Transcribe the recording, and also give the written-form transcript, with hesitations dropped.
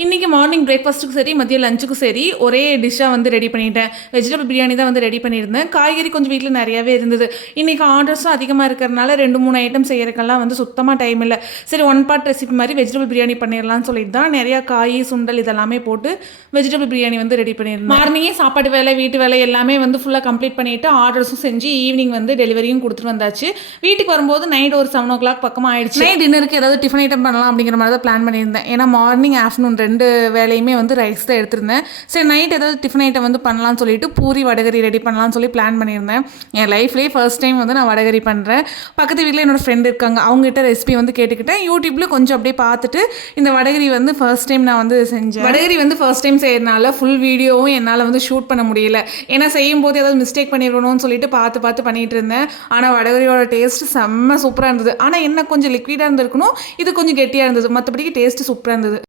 இன்றைக்கி மார்னிங் பிரேக்ஃபாஸ்ட்டுக்கும் சரி, மதியம் லஞ்சுக்கும் சரி, ஒரே டிஷ்ஷாக வந்து ரெடி பண்ணிட்டேன். வெஜிடபிள் பிரியாணி தான் வந்து ரெடி பண்ணியிருந்தேன். காய்கறி கொஞ்சம் வீட்ல நெறையாவே இருந்தது. இன்றைக்கி ஆர்டர்ஸும் அதிகமாக இருக்கிறனால 2, 3 ஐட்டம் செய்யறதுக்கெல்லாம் வந்து சுத்தமா டைம் இல்ல. சரி ஒன் பார்ட் ரெசிபி மாரி வெஜிடபிள் பிரியாணி பண்ணிடலாம்னு சொல்லிட்டு தான் நெறையா காய், சுண்டல் இதெல்லாமே போட்டு வெஜிடபிள் பிரியாணி வந்து ரெடி பண்ணியிருந்தேன். மார்னிங்கே சாப்பாட்டு வேலை, வீட்டு வேலை எல்லாமே வந்து ஃபுல்லா கம்ப்ளீட் பண்ணிட்டு, ஆர்டர்ஸும் செஞ்சு ஈவினிங் வந்து டெலிவரியும் குடுத்துட்டு வந்தாச்சு. வீட்டுக்கு வரும்போது நைட் ஒரு 7:00 பக்கமா ஆயிடுச்சு. நைட் டின்னருக்கு ஏதாவது டிஃபன் ஐட்டம் பண்ணலாம் அப்படிங்கிற மாரி தான் பிளான் பண்ணியிருந்தேன். ஏன்னா மார்னிங், ஆஃப்டர்நூன் 2 வேலையுமே வந்து ரைஸ் தான் எடுத்திருந்தேன். சரி நைட் ஏதாவது டிஃபன் ஐட்டம் வந்து பண்ணலாம்னு சொல்லிட்டு பூரி, வடகரி ரெடி பண்ணலாம்னு சொல்லி பிளான் பண்ணியிருந்தேன். என் லைஃப்லேயே ஃபர்ஸ்ட் டைம் வந்து நான் வடகரி பண்ணுறேன். பக்கத்து வீட்டில் என்னோட ஃப்ரெண்ட் இருக்காங்க. அவங்ககிட்ட ரெசிபி வந்து கேட்டுக்கிட்டேன். யூடியூப்ல கொஞ்சம் அப்படியே பார்த்துட்டு இந்த வடகரி வந்து ஃபர்ஸ்ட் டைம் நான் வந்து செஞ்சேன். வடகரி வந்து ஃபர்ஸ்ட் டைம் செய்யறதுனால ஃபுல் வீடியோவும் என்னால் வந்து ஷூட் பண்ண முடியல. ஏன்னா செய்யும்போது ஏதாவது மிஸ்டேக் பண்ணிடணும்னு சொல்லிட்டு பார்த்து பார்த்து பண்ணிட்டு இருந்தேன். ஆனால் வடகரியோட டேஸ்ட் செம்ம சூப்பராக இருந்தது. ஆனால் என்ன கொஞ்சம் லிக்விடாக இருந்திருக்கணும், இது கொஞ்சம் கெட்டியாக இருந்தது. மற்றபடிக்கு டேஸ்ட் சூப்பராக இருந்தது.